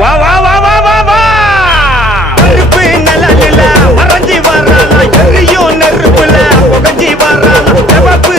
வா வா வா வா வா வா நெருப்பு நிழலில மறைஞ்சி வரானா எரியும் நெருப்புல புகஞ்சி வரானா சிவப்பு